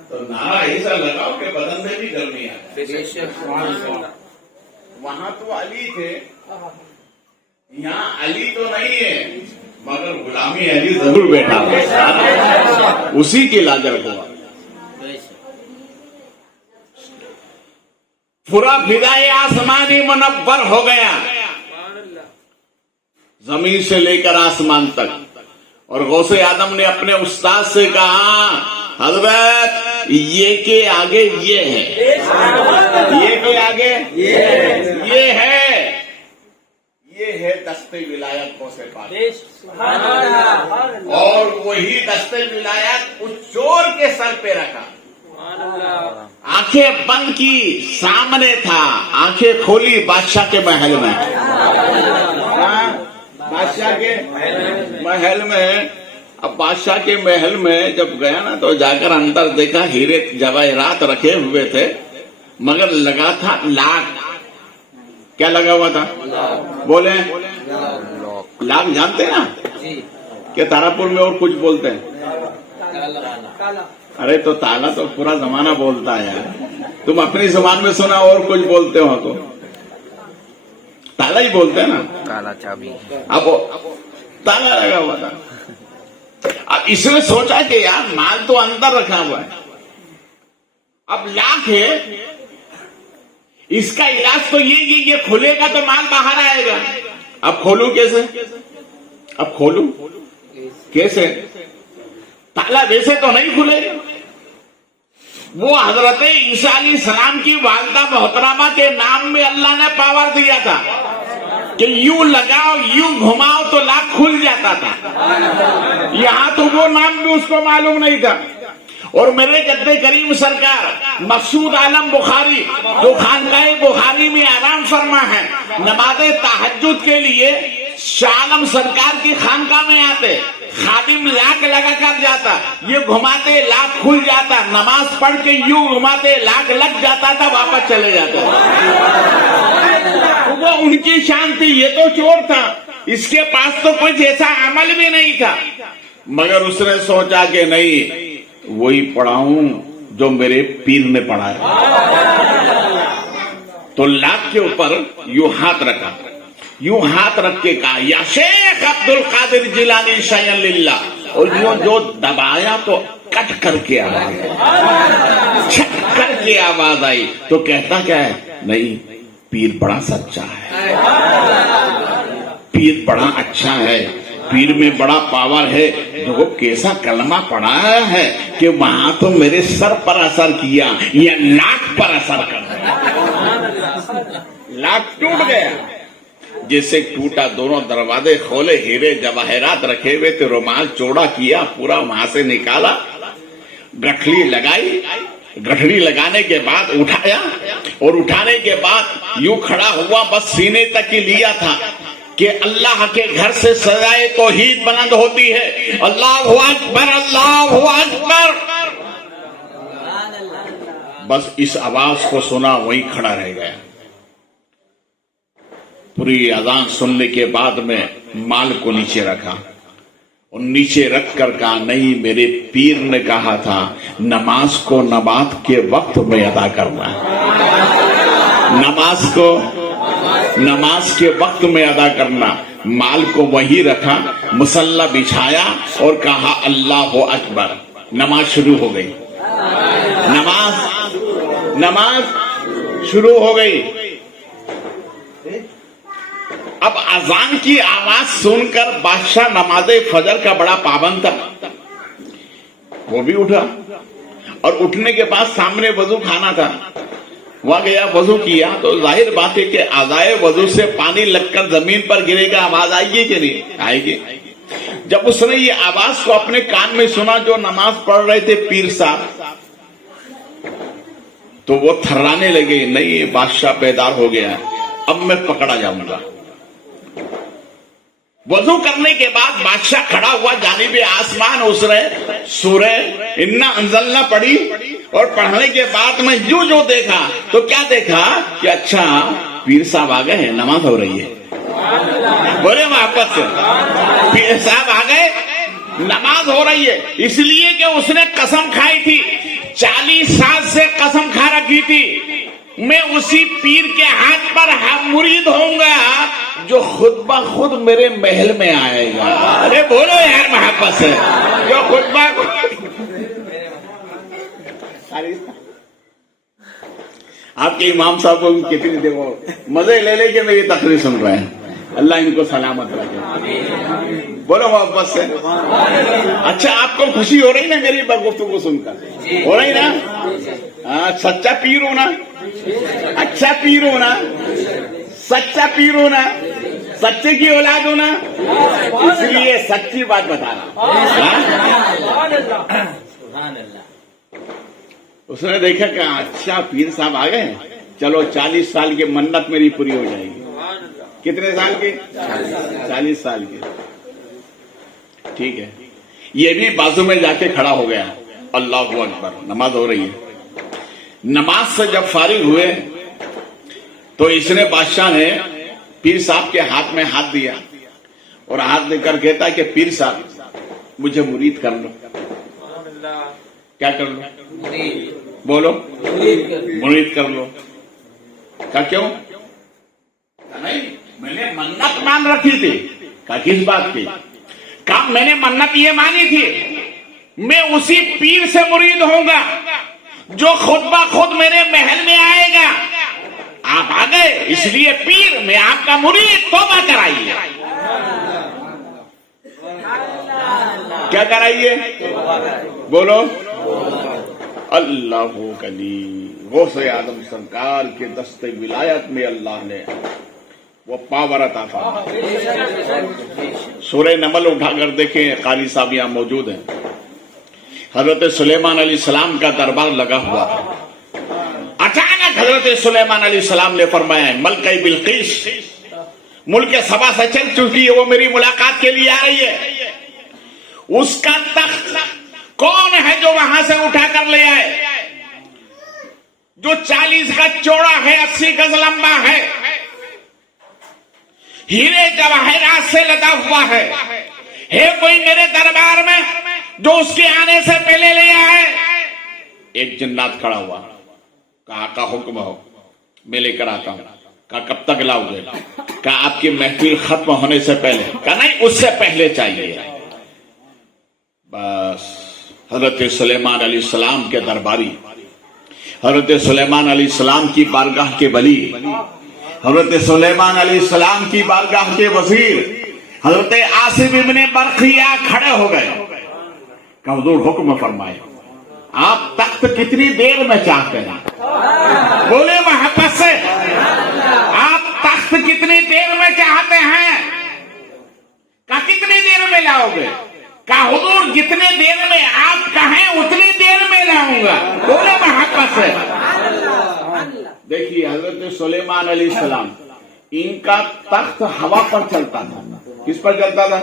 تو نعرہ ایسا لگاؤ کہ بدن میں بھی گرمی آئے. وہاں تو علی تھے, یہاں علی تو نہیں ہے مگر غلامی علی ضرور بیٹھا ہوا, اسی کی لاجر ہوا. پورا فضائے آسمانی منور ہو گیا, زمین سے لے کر آسمان تک. اور غوث اعظم نے اپنے استاد سے کہا حضرت یہ کے آگے یہ ہے, یہ کے آگے یہ ہے. دستے ولایت کو سے پاتے اور وہی دستے ولایت اس چور کے سر پہ رکھا. آنکھیں بند کی سامنے تھا, آنکھیں کھولی بادشاہ کے محل میں. بادشاہ کے محل میں. اب بادشاہ کے محل میں جب گیا نا تو جا کر اندر دیکھا ہیرے جواہرات رکھے ہوئے تھے, مگر لگا تھا لاکھ. کیا لگا ہوا تھا؟ بولے لاکھ. جانتے نا کہ تارا-پور میں اور کچھ بولتے ہیں؟ ارے تو تالا تو پورا زمانہ بولتا ہے یار. تم اپنی زبان میں سنا اور کچھ بولتے ہو تو تالا ہی بولتے ہیں نا. کالا چابی. اب تالا لگا ہوا تھا. اب اس نے سوچا کہ یار مال تو اندر رکھا ہوا ہے, اب لاکھ ہے, اس کا علاج تو یہ کھلے گا تو مال باہر آئے گا. اب کھولوں کیسے؟ اب کھولوں کیسے؟ تالا ویسے تو نہیں کھلے گا. وہ حضرت عیسیٰ علیہ السلام کی والدہ محترمہ کے نام میں اللہ نے پاور دیا تھا کہ یوں لگاؤ یوں گھماؤ تو لاکھ کھل جاتا تھا. یہاں تو وہ نام بھی اس کو معلوم نہیں تھا. اور میرے جد کریم سرکار مقصود عالم بخاری جو خانقاہ بخاری میں آرام فرما ہے, نماز تہجد کے لیے شاہ عالم سرکار کی خانقاہ میں آتے, خادم لاکھ لگا کر جاتا, یہ گھماتے لاکھ کھل جاتا, نماز پڑھ کے یوں گھماتے لاکھ لگ جاتا تھا, واپس چلے جاتے. وہ ان کی شان تھی. یہ تو چور تھا, اس کے پاس تو کچھ ایسا عمل بھی نہیں تھا, مگر اس نے سوچا کہ نہیں وہی پڑھاؤں جو میرے پیر نے پڑھایا. تو لاکھ کے اوپر یوں ہاتھ رکھا, یوں ہاتھ رکھ کے کہا یا شیخ عبد القادر جیلانی شیئا للہ, اور یوں جو دبایا تو کٹ کر کے آواز آئی, چھٹ کر کے آواز آئی. تو کہتا کیا ہے؟ نہیں پیر بڑا سچا ہے, پیر بڑا اچھا ہے, پیر میں بڑا پاور ہے. جو کیسا کلمہ پڑھایا ہے کہ وہاں تو میرے سر پر اثر کیا, یا لاکھ پر اثر کر لاکھ ٹوٹ گیا. جیسے ٹوٹا, دونوں دروازے کھولے, ہیرے جواہرات رکھے ہوئے تھے, رومال چوڑا کیا, پورا وہاں سے نکالا, گٹھڑی لگائی, گٹھڑی لگانے کے بعد اٹھایا, اور اٹھانے کے بعد یوں کھڑا ہوا, بس سینے تک ہی لیا تھا کہ اللہ کے گھر سے سزائے توحید بلند ہوتی ہے. اللہ اکبر, اللہ اکبر. بس اس آواز کو سنا, وہیں کھڑا رہ گیا. پوری اذان سننے کے بعد میں مال کو نیچے رکھا, اور نیچے رکھ کر کہا نہیں میرے پیر نے کہا تھا نماز کو نماز کے وقت میں ادا کرنا ہے, نماز کو نماز کے وقت میں ادا کرنا. مال کو وہی رکھا, مصلی بچھایا اور کہا اللہ اکبر. نماز شروع ہو گئی, نماز شروع ہو گئی. اب اذان کی آواز سن کر بادشاہ نماز فجر کا بڑا پابند تھا, وہ بھی اٹھا, اور اٹھنے کے بعد سامنے وضو خانہ تھا, وہاں گیا وضو کیا. تو ظاہر بات ہے کہ اعضائے وضو سے پانی لگ کر زمین پر گرے گا, آواز آئے گی کہ نہیں آئے گی. جب اس نے یہ آواز کو اپنے کان میں سنا جو نماز پڑھ رہے تھے پیر صاحب, تو وہ تھرانے لگے, نہیں بادشاہ بیدار ہو گیا, اب میں پکڑا جاؤں گا. وضو کرنے کے بعد بادشاہ کھڑا ہوا, جانب آسمان اسرے سورہ انا انزلنا پڑھی, اور پڑھنے کے بعد میں جو دیکھا تو کیا دیکھا کہ اچھا پیر صاحب آ گئے ہیں, نماز ہو رہی ہے. بولے واپس سے پیر صاحب آ گئے, نماز ہو رہی ہے. اس لیے کہ اس نے قسم کھائی تھی, 40 سال سے قسم کھا رکھی تھی, میں اسی پیر کے ہاتھ پر مرید ہوں گا جو خود بخود میرے محل میں آئے گا. ارے بولو یار محبت سے, جو خود بخود. آپ کے امام صاحب کو کتنی دیکھو مزے لے لے کے میری تقریر سن رہے ہیں, اللہ ان کو سلامت رکھے. بولو محبت سے. اچھا آپ کو خوشی ہو رہی نا میری گفتگو سن کر, ہو رہی نا؟ ہاں, سچا پیر ہونا, اچھا پیر ہونا, سچا پیر ہونا. سچے کی اولاد ہوں نا، اس لیے سچی بات بتا رہا ہوں۔ اس نے دیکھا کہ اچھا پیر صاحب آ گئے، چلو 40 سال کی منت میری پوری ہو جائے گی۔ کتنے سال کی؟ 40 سال کی۔ ٹھیک ہے، یہ بھی بازو میں جا کے کھڑا ہو گیا، اللہ اکبر، نماز ہو رہی ہے۔ نماز سے جب فارغ ہوئے تو اس نے بادشاہ نے پیر صاحب کے ہاتھ میں ہاتھ دیا اور ہاتھ دے کر کہتا کہ پیر صاحب مجھے مرید کر لو۔ کیا کر لو؟ بولو، مرید کر لو۔ کہا کیوں؟ نہیں، میں نے منت مان رکھی تھی۔ کہا کس بات کی؟ کہا میں نے منت یہ مانی تھی میں اسی پیر سے مرید ہوں گا جو خود بخود میرے محل میں آئے گا۔ آپ آ گئے اس لیے پیر میں آپ کا مرید، توبہ کرائیے۔ کیا کرائیے؟ بولو، اللہ کلی غوث اعظم سرکار کے دست ولایت میں اللہ نے وہ پاور عطا فرمایا۔ سورہ نمل اٹھا کر دیکھیں، قاری صاحب یہاں موجود ہیں۔ حضرت سلیمان علیہ السلام کا دربار لگا ہوا تھا۔ اچانک حضرت سلیمان علیہ السلام نے فرمایا ملکہ بلقیس ملک سبا سے چل چکی ہے، وہ میری ملاقات کے لیے آ رہی ہے۔ اس کا تخت کون ہے جو وہاں سے اٹھا کر لے آئے، جو 40 گز چوڑا ہے، 80 گز لمبا ہے، ہیرے جواہرات سے لدا ہوا ہے کوئی میرے دربار میں جو اس کے آنے سے پہلے لے آئے؟ ایک جنات کھڑا ہوا، کہا آقا حکم ہو، میں لے کر آتا ہوں۔ کہا کب تک لاؤ گے؟ کہا آپ کی محفل ختم ہونے سے پہلے۔ کہا نہیں، اس سے پہلے چاہیے۔ بس حضرت سلیمان علیہ السلام کے درباری، حضرت سلیمان علیہ السلام کی بارگاہ کے ولی، حضرت سلیمان علیہ السلام کی بارگاہ کے وزیر حضرت عاصم ابن برقیہ کھڑے ہو گئے۔ کہ حضور حکم فرمائے، آپ تخت کتنی دیر میں چاہتے ہیں؟ بولے محبت سے، آپ تخت کتنی دیر میں چاہتے ہیں؟ کہ کتنی دیر میں لاؤ گے؟ کہ حضور جتنے دیر میں آپ کہیں اتنی دیر میں لاؤں گا۔ بولے محبت سے۔ دیکھیے حضرت سلیمان علیہ السلام، ان کا تخت ہوا پر چلتا تھا۔ کس پر چلتا تھا؟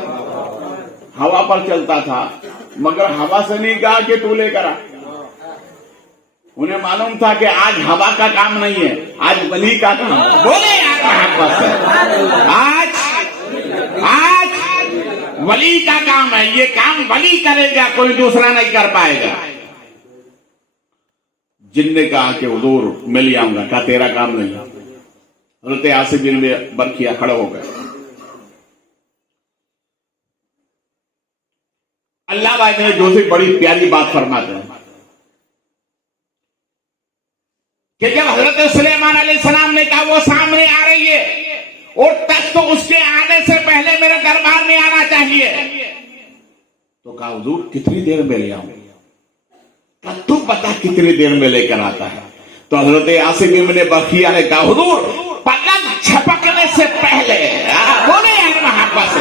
ہوا پر چلتا تھا، مگر ہوا سے نہیں کہا کہ تو لے کر آ۔ انہیں معلوم تھا کہ آج ہوا کا کام نہیں ہے، آج ولی کا کام ہے۔ بولے یار محبت سے، آج ولی کا کام ہے، یہ کام ولی کرے گا، کوئی دوسرا نہیں کر پائے گا۔ جن نے کہا کہ حضور میں لے آؤں گا، کہا تیرا کام نہیں۔ حضرت عاصم بن برقیہ کھڑے ہو گئے۔ اللہ بھائی نے جو سی بڑی پیاری بات فرماتے ہیں کہ جب حضرت سلیمان علیہ السلام نے کہا وہ سامنے آ رہی ہے اور تخت اس کے آنے سے پہلے میرے دربار میں آنا چاہیے، تو کہا حضور کتنی دیر میں لے آؤں؟ تو بتا کتنی دیر میں لے کر آتا ہے؟ تو حضرت عاصم ابن برقیہ نے کہا حضور پلک جھپکنے سے پہلے، بولے یار محبت سے،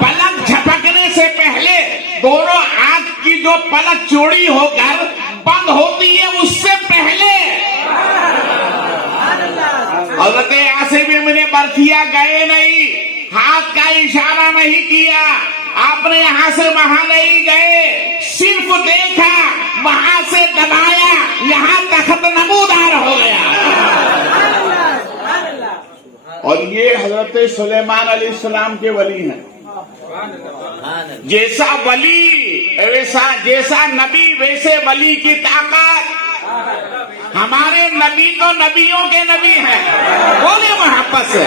پلک جھپکنے سے پہلے دونوں آنکھ کی جو پلک چوڑی ہو کر بند ہوتی ہے اس سے پہلے حضرت عاصم ابن برقیہ گئے نہیں، ہاتھ کا اشارہ نہیں کیا، آپ نے یہاں سے وہاں نہیں گئے، صرف دیکھا، وہاں سے دبایا، یہاں تخت نمودار ہو گیا۔ اور یہ حضرت سلیمان علیہ السلام کے ولی ہیں۔ جیسا ولی جیسا نبی ویسے ولی کی طاقت۔ ہمارے نبی تو نبیوں کے نبی ہیں، بولے محبت سے،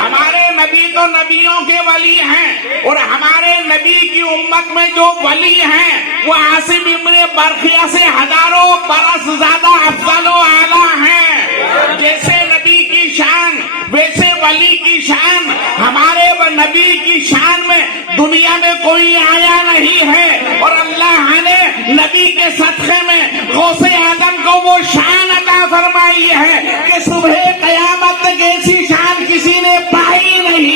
ہمارے نبی تو نبیوں کے ولی ہیں، اور ہمارے نبی کی امت میں جو ولی ہیں وہ عاصم ابن برقیہ سے ہزاروں برس زیادہ افضل و اعلیٰ ہیں۔ جیسے نبی کی شان ویسے ولی کی شان، ہمارے نبی کی شان میں دنیا میں کوئی آیا نہیں ہے، اور اللہ نے نبی کے صدقے میں غوث اعظم کو وہ شان عطا فرمائی ہے کہ صبح قیامت تک ایسی شان کسی نے پائی نہیں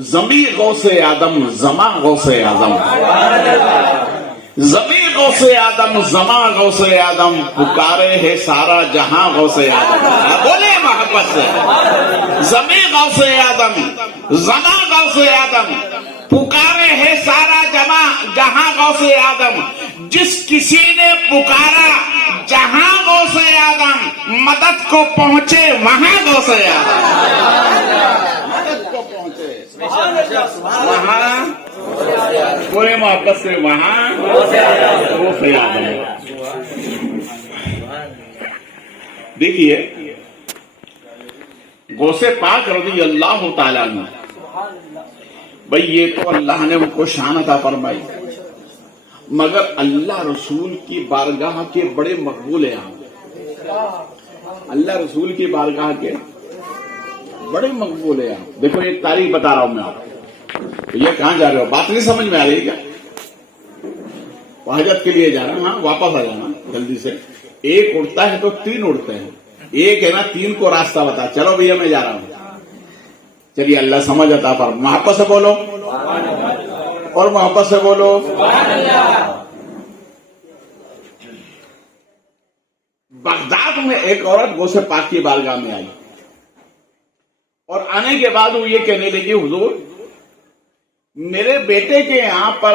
زمیں غوث آدم زماں غوث آدم، زمیں غوث آدم زماں غوث آدم، پکارے ہے سارا جہاں غوث آدم. بولے محبت سے، زمیں غوث آدم زماں غوث آدم، پکارے ہے سارا جہاں غوث آدم. جس کسی نے پکارا جہاں غوث آدم، مدد کو پہنچے وہاں غوث آدم. مدد کو پہنچے وہاں، پورے محبت سے وہاں غوث آدم. دیکھیے غوث پاک رضی اللہ تعالیٰ عنہ، بھئی یہ تو اللہ نے ان کو شان عطا فرمائی، مگر اللہ رسول کی بارگاہ کے بڑے مقبول ہیں. اللہ رسول کی بارگاہ کے بڑے مقبول ہیں. دیکھو ایک تاریخ بتا رہا ہوں میں آپ کو. یہ کہاں جا رہے ہو؟ بات نہیں سمجھ میں آ رہی کیا؟ حاجت کے لیے جا رہا ہوں، ہاں واپس آ جانا جلدی سے. ایک اڑتا ہے تو تین اڑتے ہیں، ایک ہے نا تین کو راستہ بتا. چلو بھیا میں جا رہا ہوں. چلیے اللہ سمجھ عطا فرمائے. محبت سے بولو اور محبت سے بولو. بغداد میں ایک عورت غوث پاک کی بارگاہ میں آئی اور آنے کے بعد وہ یہ کہنے لگی حضور میرے بیٹے کے یہاں پر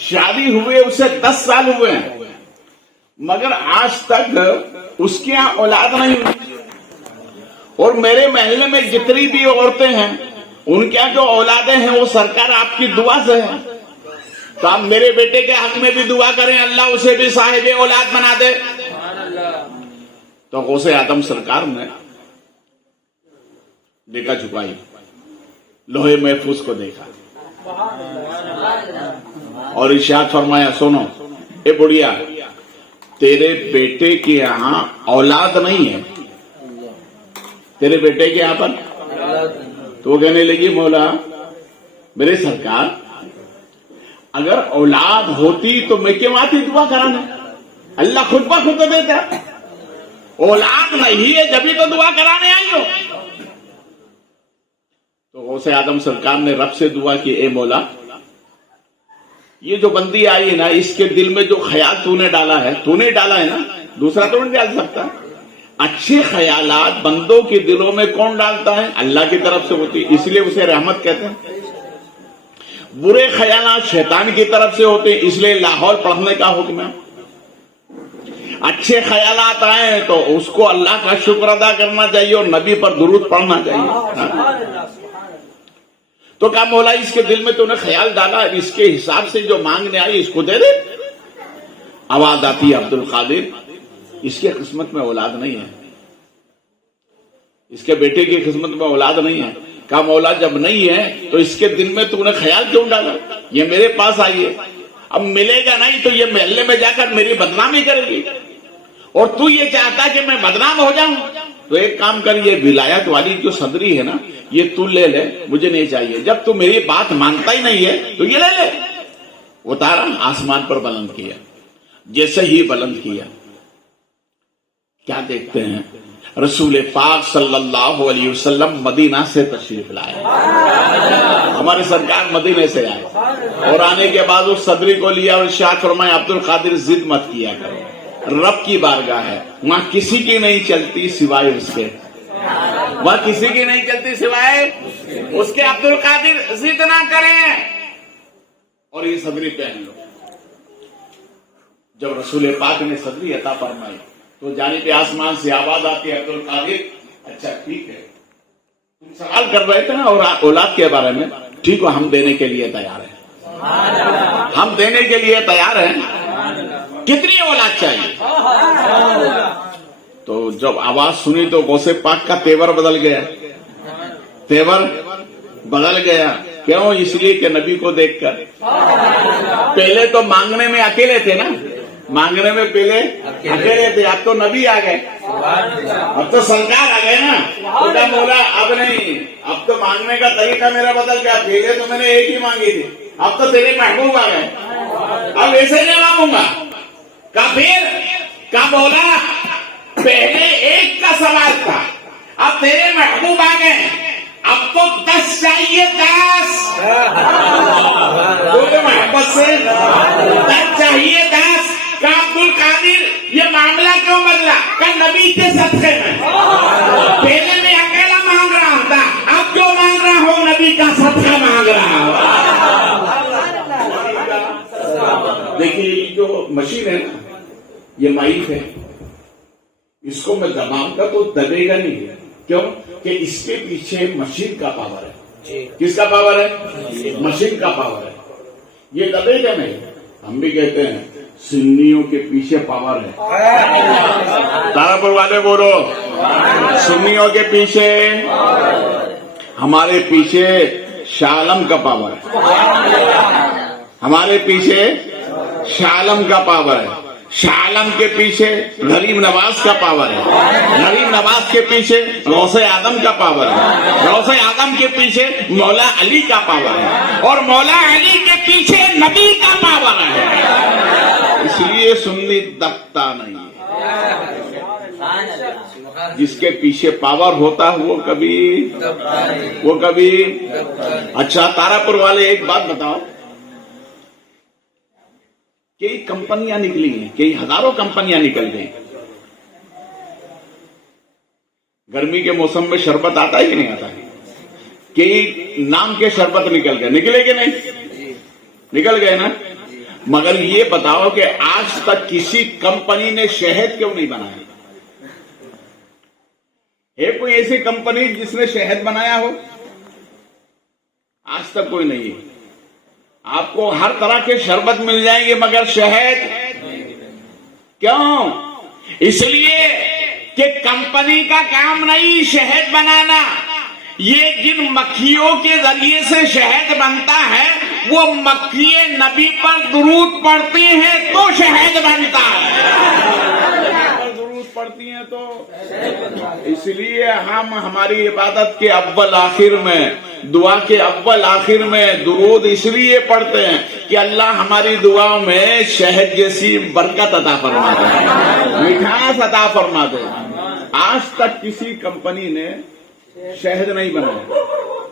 شادی ہوئے اسے 10 سال ہوئے ہیں، مگر آج تک اس کے یہاں اولاد نہیں ہوئی، اور میرے محلے میں جتنی بھی عورتیں ہیں ان کے یہاں جو اولادیں ہیں وہ سرکار آپ کی دعا سے ہیں. تو آپ میرے بیٹے کے حق میں بھی دعا کریں اللہ اسے بھی صاحب اولاد بنا دے. تو غوث آدم سرکار نے دیکھا جھکائی، لوہے محفوظ کو دیکھا اور ارشاد فرمایا سنو اے بڑھیا، تیرے بیٹے کے یہاں اولاد نہیں ہے، تیرے بیٹے کے یہاں پر. تو وہ کہنے لگی مولا میرے سرکار اگر اولاد ہوتی تو میں کیوں آتی دعا کرانے؟ اللہ خود بخود دیتا. اولاد نہیں ہے جبھی تو دعا کرانے آئی ہو. تو غوث آدم سرکار نے رب سے دعا کی اے مولا یہ جو بندی آئی ہے نا اس کے دل میں جو خیال تو نے ڈالا ہے نا، دوسرا تو نہیں ڈال سکتا. اچھے خیالات بندوں کے دلوں میں کون ڈالتا ہے؟ اللہ کی طرف سے ہوتی، اس لیے اسے رحمت کہتے ہیں. برے خیالات شیطان کی طرف سے ہوتے، اس لیے لاہور پڑھنے کا حکم ہے. اچھے خیالات آئے تو اس کو اللہ کا شکر ادا کرنا چاہیے اور نبی پر درود پڑھنا چاہیے. تو کہا مولا اس کے دل میں تو نے خیال ڈالا، اس کے حساب سے جو مانگنے آئی اس کو دے دے. آواز آتی عبد القادر اس کے قسمت میں اولاد نہیں ہے، اس کے بیٹے کی قسمت میں اولاد نہیں ہے. کہا مولا جب نہیں ہے تو اس کے دل میں تو نے خیال کیوں ڈالا؟ یہ میرے پاس آئی ہے، اب ملے گا نہیں تو یہ محلے میں جا کر میری بدنامی کرے گی، اور تو یہ چاہتا کہ میں بدنام ہو جاؤں. تو ایک کام کر، یہ ولایت والی جو صدری ہے نا یہ تو لے لے، مجھے نہیں چاہیے. جب تو میری بات مانتا ہی نہیں ہے تو یہ لے لے. اتارا آسمان پر بلند کیا. جیسے ہی بلند کیا کیا دیکھتے ہیں؟ رسول پاک صلی اللہ علیہ وسلم مدینہ سے تشریف لائے. ہمارے سرکار مدینے سے آئے اور آنے کے بعد اس صدری کو لیا اور ارشاد فرمایا عبد القادر ضد مت کیا کرو، رب کی بارگاہ ہے، وہاں کسی کی نہیں چلتی سوائے اس کے، وہاں کسی کی نہیں چلتی سوائے اس کے. عبد القادر ضد نہ کریں اور یہ صدری پہن لو. جب رسول پاک نے صدری عطا فرمائی تو جانب آسمان سے آواز آتی ہے عبد القادر اچھا ٹھیک ہے تم سوال کر رہے تھے نا اور اولاد کے بارے میں، ٹھیک ہے ہم دینے کے لیے تیار ہیں، ہم دینے کے لیے تیار ہیں. کتنی اولاد چاہیے؟ تو جب آواز سنی تو غوث پاک کا تیور بدل گیا. کیوں؟ اس لیے کہ نبی کو دیکھ کر. پہلے تو مانگنے میں اکیلے تھے نا، مانگنے میں پہلے اکیلے تھے، اب تو نبی آ گئے، اب تو سرکار آ گئے نا. خدا مولا اب نہیں، اب تو مانگنے کا طریقہ میرا بدل گیا. پہلے تو میں نے ایک ہی مانگی تھی، اب تو تیرے محبوب آ گئے، اب ایسے نہیں مانگوں گا. پھر کا بولا پہلے ایک کا سوال تھا، اب تیرے محبوب آ گئے، اب تو 10 چاہیے، 10 بولے محبت سے، 10 چاہیے 10. کہ عبد القادر یہ معاملہ کیوں بدلا؟ کہ نبی کے صدقے میں. پہلے میں اکیلا مانگ رہا تھا، اب جو مانگ رہا ہوں نبی کا صدقہ مانگ رہا ہوں. دیکھیے یہ جو مشین ہے نا، یہ مائک ہے، اس کو میں دباؤں گا تو دبے گا نہیں. کیوں؟ کہ اس کے پیچھے مشین کا پاور ہے. کس کا پاور ہے؟ مشین کا پاور ہے. یہ دبے گا نہیں. ہم بھی کہتے ہیں سنیوں کے پیچھے پاور ہے. تارا والے بولو، سنیوں کے پیچھے، ہمارے پیچھے شاہ عالم کا پاور ہے. ہمارے پیچھے شاہ عالم کا پاور ہے. شاہ عالم کے پیچھے غریب نواز کا پاور ہے. غریب نواز کے پیچھے غوث اعظم کا پاور ہے. غوث اعظم کے پیچھے مولا علی کا پاور ہے. اور مولا علی کے پیچھے نبی کا پاور ہے. اس لیے سنی دبتا نہیں. جس کے پیچھے پاور ہوتا ہے وہ کبھی. اچھا تارا پور والے ایک بات بتاؤ، کئی کمپنیاں نکلی ہیں، کئی ہزاروں کمپنیاں نکل گئی. گرمی کے موسم میں شربت آتا ہے کہ نہیں آتا ہے؟ کئی نام کے شربت نکلے کہ نہیں؟ نکل گئے نا. مگر یہ بتاؤ کہ آج تک کسی کمپنی نے شہد کیوں نہیں بنایا؟ ہے کوئی ایسی کمپنی جس نے شہد بنایا ہو؟ آج تک کوئی نہیں ہے. آپ کو ہر طرح کے شربت مل جائیں گے مگر شہد کیوں؟ اس لیے کہ کمپنی کا کام نہیں شہد بنانا. یہ جن مکھیوں کے ذریعے سے شہد بنتا ہے وہ مکھی نبی پر درود پڑتی ہیں تو شہد بنتا ہے. درود پڑتی ہیں تو اس لیے ہم ہماری عبادت کے اول آخر میں، دعا کے اول آخر میں درود اس لیے پڑھتے ہیں کہ اللہ ہماری دعا میں شہد جیسی برکت عطا فرما دے، مٹھاس عطا فرما دے. آج تک کسی کمپنی نے شہد نہیں بنایا.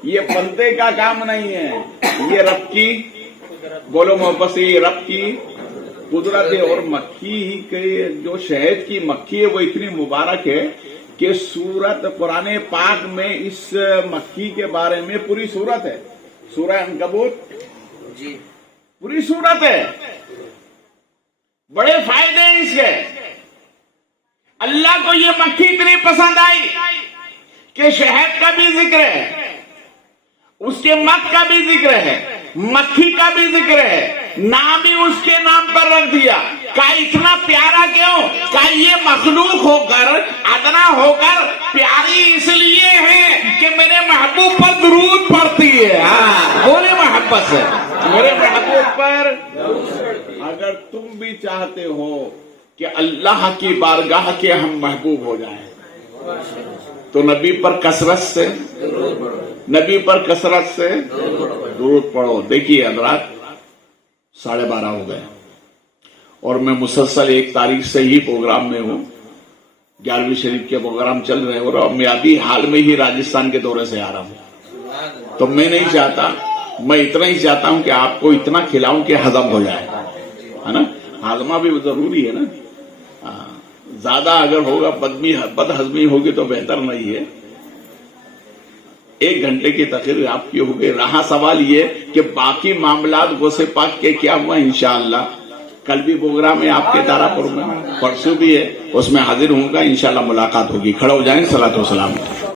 یہ پردے کا کام نہیں ہے، یہ رب کی، بولو محبت سے، یہ رب کی قدرت ہے. اور مکھی کے جو شہد کی مکھی ہے وہ اتنی مبارک ہے کہ سورت قرآن پاک میں اس مکھی کے بارے میں پوری سورت ہے. سورہ عنکبوت پوری سورت ہے. بڑے فائدے ہیں اس کے. اللہ کو یہ مکھی اتنی پسند آئی کہ شہد کا بھی ذکر ہے، اس کے مکھ کا بھی ذکر ہے، مکھی کا بھی ذکر ہے، نام بھی اس کے نام پر رکھ دیا. کہ اتنا پیارا کیوں؟ کہ یہ مخلوق ہو کر، ادنا ہو کر پیاری اس لیے ہے کہ میرے محبوب پر درود پڑتی ہے. بولے محبت سے، میرے محبوب پر. اگر تم بھی چاہتے ہو کہ اللہ کی بارگاہ کے ہم محبوب ہو جائیں تو نبی پر کثرت سے درود پڑھو. دیکھیے حضرات 12:30 ہو گئے اور میں مسلسل 1 تاریخ سے ہی پروگرام میں ہوں. 11ویں شریف کے پروگرام چل رہے ہیں اور میں ابھی حال میں ہی راجستھان کے دورے سے آ رہا ہوں. تو میں نہیں چاہتا، میں اتنا ہی چاہتا ہوں کہ آپ کو اتنا کھلاؤں کہ ہضم ہو جائے، ہے نا. ہاضمہ بھی ضروری ہے نا. زیادہ اگر ہوگا بد ہضمی ہوگی تو بہتر نہیں ہے. 1 گھنٹے کی تقریر آپ کی ہوگی. رہا سوال یہ کہ باقی معاملات غوث پاک کے کیا ہوا انشاءاللہ. کل بھی پروگرام ہے آپ کے تارا پور میں، پرسوں بھی ہے، اس میں حاضر ہوں گا انشاءاللہ. ملاقات ہوگی. کھڑا ہو جائیں. صلاۃ و سلام.